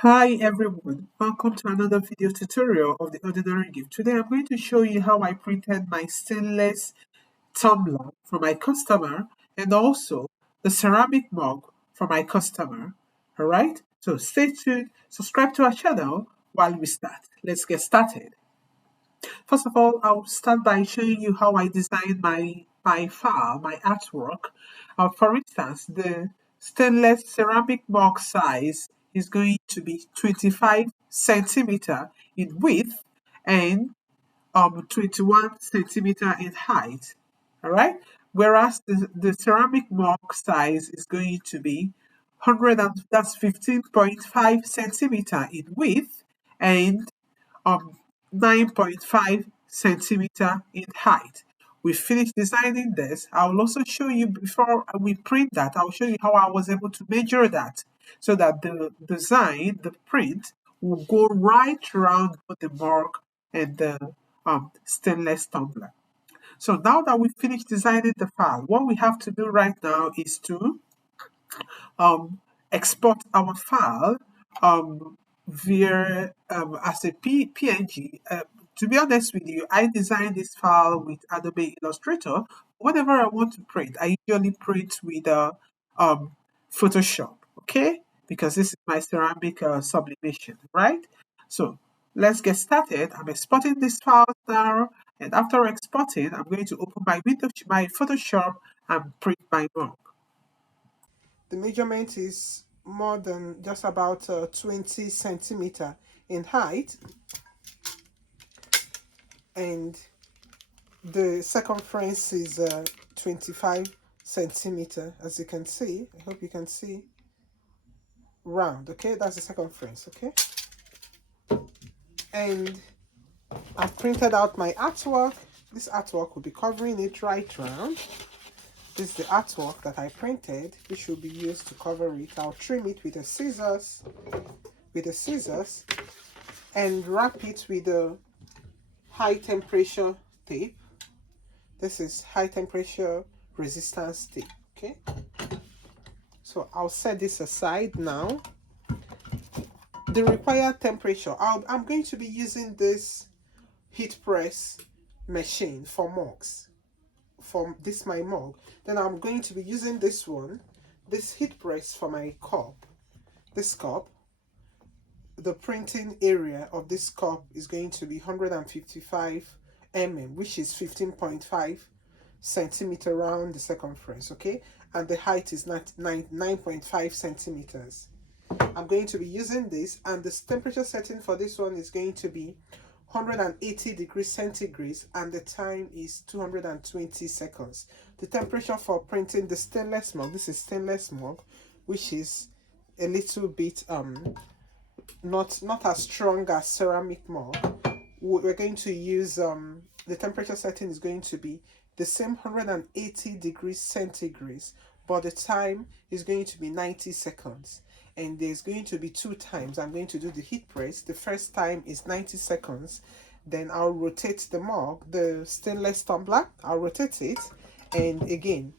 Hi everyone, welcome to another video tutorial of the ordinary gift. Today I'm going to show you how I printed my stainless tumbler for my customer and also the ceramic mug for my customer. Alright, so stay tuned, subscribe to our channel while we start. Let's get started. First of all, I'll start by showing you how I designed my file, my artwork. For instance, the stainless ceramic mug size is going to be 25 centimeter in width and 21 centimeter in height. All right. Whereas the ceramic mug size is going to be 100 and that's 15.5 centimeter in width and um 9.5 centimeter in height. We finished designing this. I will also show you before we print that, I'll show you how I was able to measure that so that the design, the print, will go right around both the mug and the stainless tumbler. So now that we finished designing the file, what we have to do right now is to um, export our file via as a PNG. To be honest with you, I designed this file with Adobe Illustrator. Whenever I want to print, I usually print with um, Photoshop, okay? Because this is my ceramic sublimation, right? So let's get started. I'm exporting this file now, and after exporting, I'm going to open my Photoshop, and print my mug. The measurement is more than just about 20 centimeter in height, and the circumference is 25 centimeter, as you can see. I hope you can see round. Okay, that's the circumference. Okay, and I've printed out my artwork. This artwork will be covering it right round. This is the artwork that I printed, which will be used to cover it. I'll trim it with the scissors and wrap it with a high temperature tape. This is high temperature resistance tape. Okay, so I'll set this aside now. The required temperature, I'm going to be using this heat press machine for mugs, for this my mug. Then I'm going to be using this heat press for my cup. This cup, the printing area of this cup is going to be 155 which is 15.5 centimeter around the circumference. Okay, and the height is 9.5 centimeters. I'm going to be using this, and the temperature setting for this one is going to be 180 degrees centigrade, and the time is 220 seconds. The temperature for printing the stainless mug, this is stainless mug, which is a little bit not as strong as ceramic mug. We're going to use the temperature setting is going to be the same 180 degrees centigrade, but the time is going to be 90 seconds. And there's going to be two times I'm going to do the heat press. The first time is 90 seconds. Then I'll rotate the mug, the stainless tumbler, I'll rotate it, and again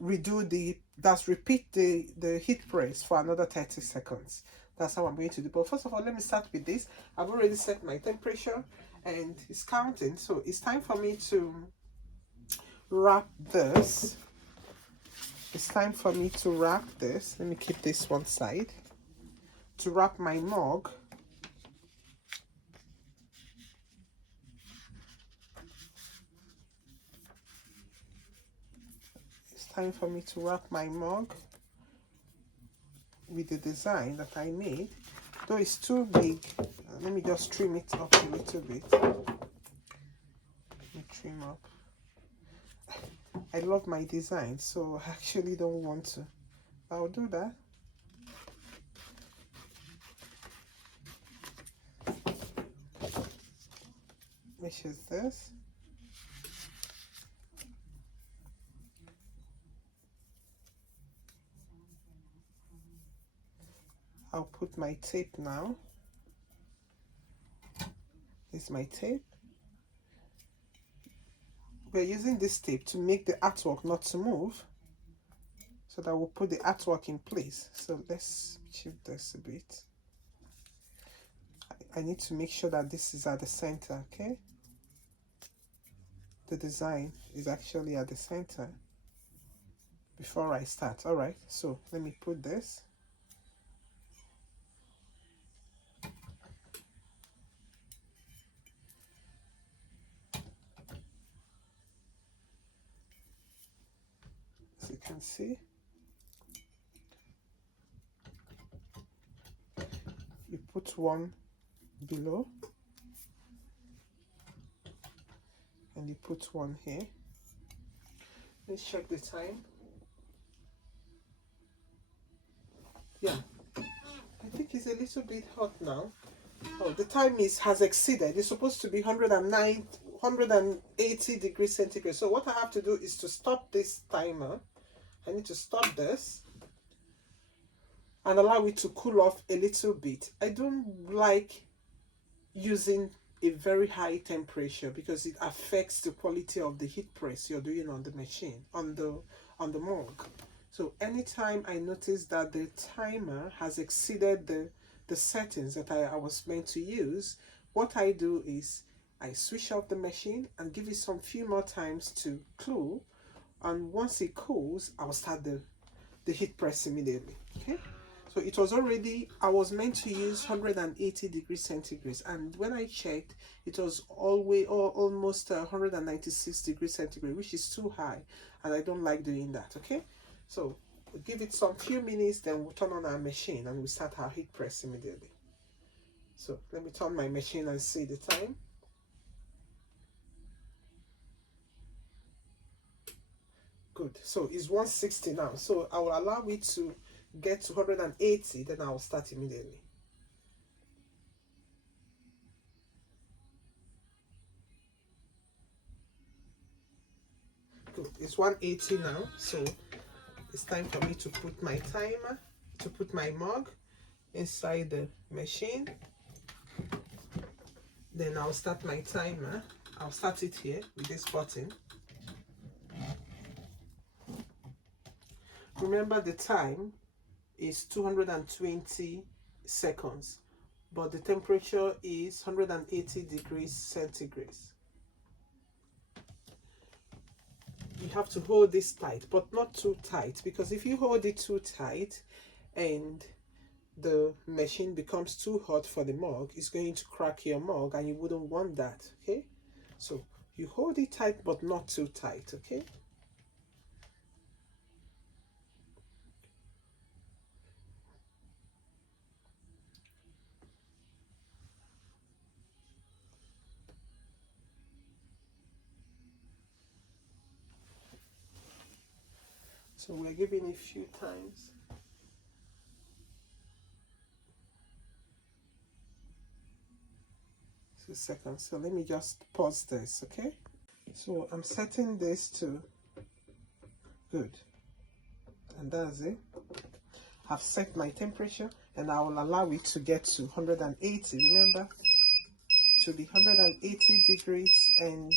repeat the heat press for another 30 seconds. That's how I'm going to do. But first of all, let me start with this. I've already set my temperature and it's counting, so it's time for me to wrap this. It's time for me to wrap this. Let me keep this one side. To wrap my mug, it's time for me to wrap my mug with the design that I made. Though it's too big, let me just trim it up a little bit. Let me trim up. I love my design, so I actually don't want to. I'll do that. Which is this. I'll put my tape now. This is my tape. We're using this tape to make the artwork not to move, so that we'll put the artwork in place. So let's shift this a bit. I need to make sure that this is at the center, okay? The design is actually at the center before I start. All right, so let me put this. As you can see, you put one below and you put one here. Let's check the time. Yeah, I think it's a little bit hot now. Oh, the time has exceeded. It's supposed to be 180 degrees centigrade. So what I have to do is to stop this timer. I need to stop this and allow it to cool off a little bit. I don't like using a very high temperature because it affects the quality of the heat press you're doing on the machine, on the mug. So anytime I notice that the timer has exceeded the settings that I was meant to use, what I do is I switch off the machine and give it some few more times to cool, and once it cools, I'll start the heat press immediately. Okay, so it was already, I was meant to use 180 degrees centigrade, and when I checked, it was almost 196 degrees centigrade, which is too high, and I don't like doing that. Okay, so we'll give it some few minutes, then we'll turn on our machine and we start our heat press immediately. So let me turn my machine and see the time. Good. So it's 160 now. So I will allow it to get to 180, then I will start immediately. Good. It's 180 now. So it's time for me to put my timer, to put my mug inside the machine. Then I'll start my timer. I'll start it here with this button. Remember, the time is 220 seconds, but the temperature is 180 degrees centigrade. You have to hold this tight, but not too tight, because if you hold it too tight and the machine becomes too hot for the mug, it's going to crack your mug and you wouldn't want that. Okay, so you hold it tight but not too tight. Okay, so we're giving it a few times. Seconds. So let me just pause this. Okay, so I'm setting this to good, and that's it. I've set my temperature and I will allow it to get to 180. Remember, to be 180 degrees, and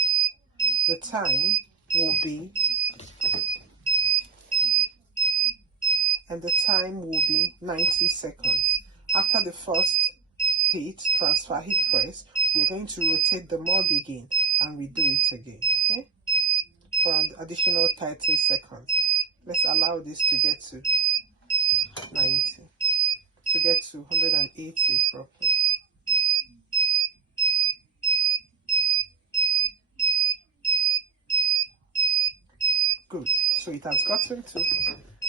the time will be 90 seconds. After the first heat press, we're going to rotate the mug again and redo it again, okay, for an additional 30 seconds. Let's allow this to get to 90, to get to 180 properly. Good. So it has gotten to,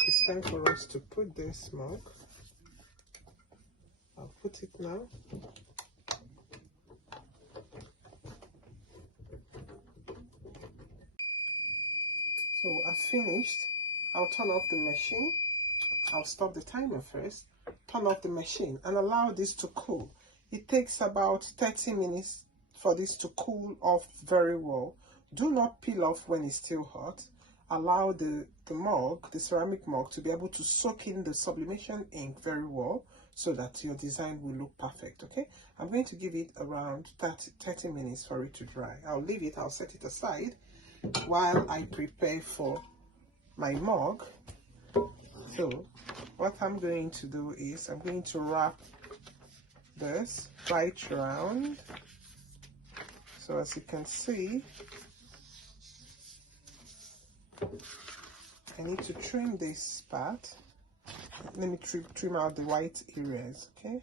it's time for us to put this mug. I'll put it now. So I've finished. I'll turn off the machine. I'll stop the timer first, turn off the machine and allow this to cool. It takes about 30 minutes for this to cool off very well. Do not peel off when it's still hot. Allow the mug, the ceramic mug, to be able to soak in the sublimation ink very well so that your design will look perfect. Okay, I'm going to give it around 30 minutes for it to dry. I'll leave it, I'll set it aside while I prepare for my mug. So what I'm going to do is I'm going to wrap this right round. So as you can see, I need to trim this part. Let me trim out the white areas, okay?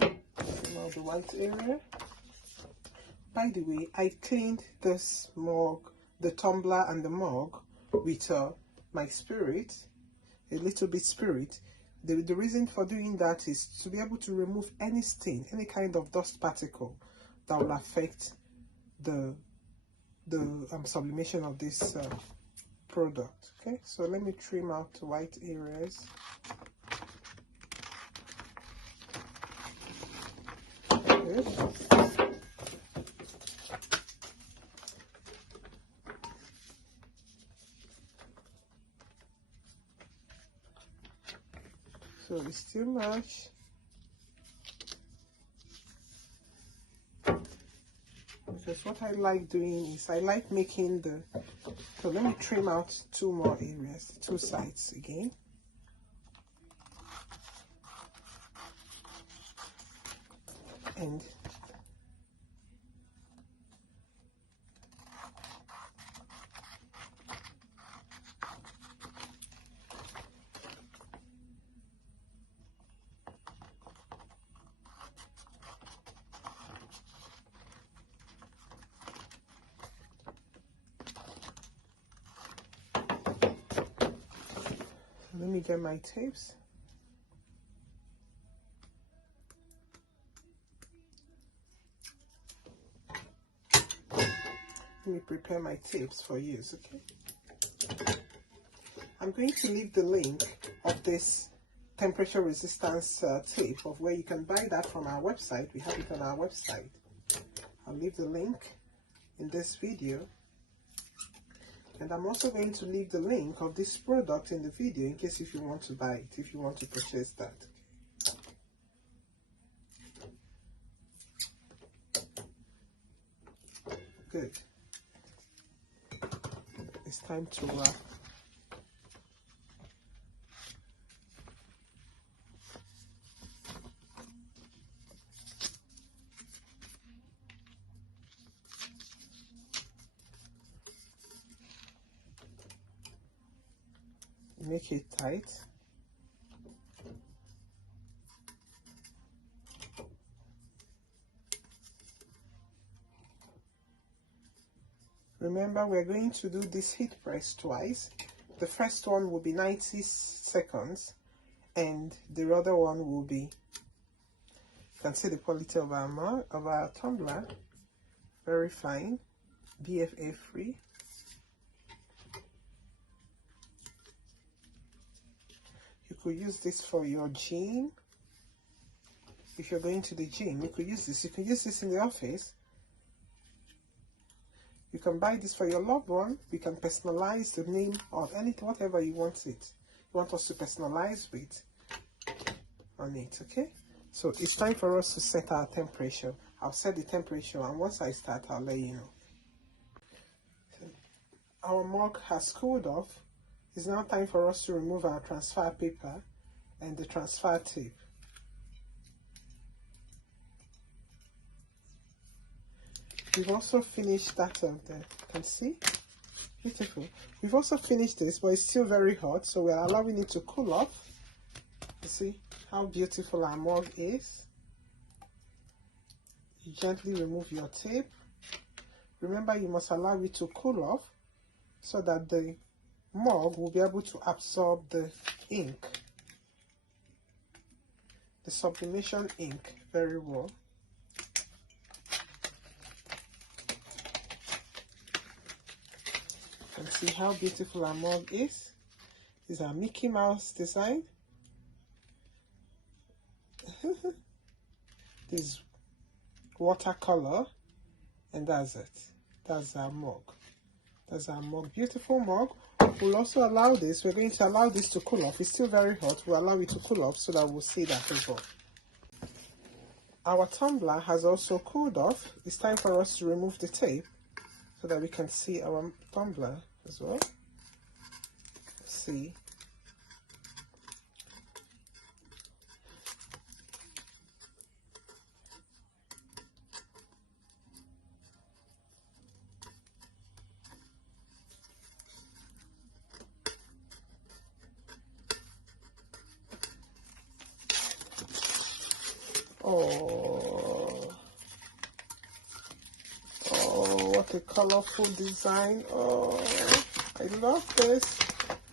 Trim out the white area. By the way, I cleaned this mug, the tumbler and the mug with my spirit, a little bit spirit. The reason for doing that is to be able to remove any stain, any kind of dust particle that will affect the sublimation of this product. Okay, so let me trim out the white areas. Good. So it's too much. Because what I like doing is I like making the, so let me trim out two more areas, two sides again. And let me get my tapes. Let me prepare my tapes for use, okay? I'm going to leave the link of this temperature resistance tape of where you can buy that from our website. We have it on our website. I'll leave the link in this video. And I'm also going to leave the link of this product in the video in case if you want to buy it, if you want to purchase that. Good. It's time to wrap. Make it tight. Remember, we're going to do this heat press twice. The first one will be 90 seconds and the other one will be, you can see the quality of our mug, of our tumbler, very fine, BFA free. You could use this for your gym. If you're going to the gym, you could use this. You can use this in the office. You can buy this for your loved one. You can personalize the name of anything, whatever you want it. You want us to personalize with on it, okay? So it's time for us to set our temperature. I'll set the temperature, and once I start, I'll let you know. So our mug has cooled off. It's now time for us to remove our transfer paper and the transfer tape. We've also finished that of the, you can see, beautiful. We've also finished this, but it's still very hot, so we're allowing it to cool off. You see how beautiful our mug is. You gently remove your tape. Remember, you must allow it to cool off so that the mug will be able to absorb the ink, the sublimation ink, very well. You can see how beautiful our mug is. This is our Mickey Mouse design. This watercolor, and that's it. That's our mug. That's our mug, beautiful mug. We'll also allow this, we're going to allow this to cool off. It's still very hot. We'll allow it to cool off so that we'll see that as well. Our tumbler has also cooled off. It's time for us to remove the tape so that we can see our tumbler as well. See Oh, oh, what a colorful design. Oh, I love this.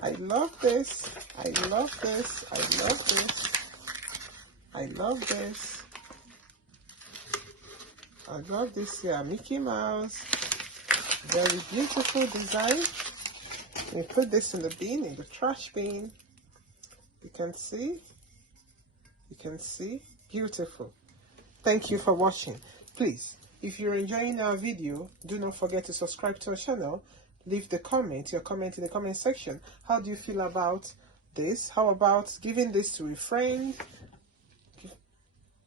I love this. I love this. I love this. I love this. I love this here. Mickey Mouse. Very beautiful design. We put this in the bin, in the trash bin. You can see. You can see. Beautiful. Thank you for watching. Please, if you're enjoying our video, do not forget to subscribe to our channel. Leave your comment in the comment section. How do you feel about this? How about giving this to a friend?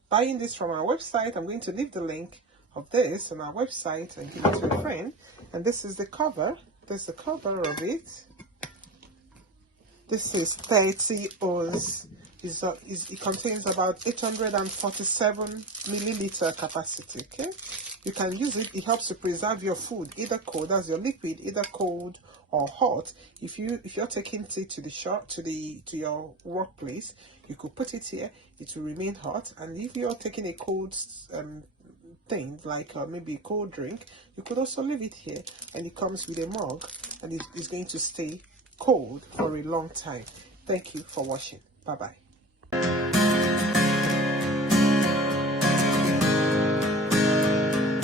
Buying this from our website. I'm going to leave the link of this on our website and give it to a friend. And this is the cover. This is the cover of it. This is 30 oz. It contains about 847 milliliter capacity. Okay, you can use it. It helps to preserve your food, either cold, as your liquid, either cold or hot. If you're taking it to the shop, to your workplace, you could put it here. It will remain hot. And if you're taking a cold thing like maybe a cold drink, you could also leave it here, and it comes with a mug, and it's going to stay cold for a long time. Thank you for watching. Bye bye.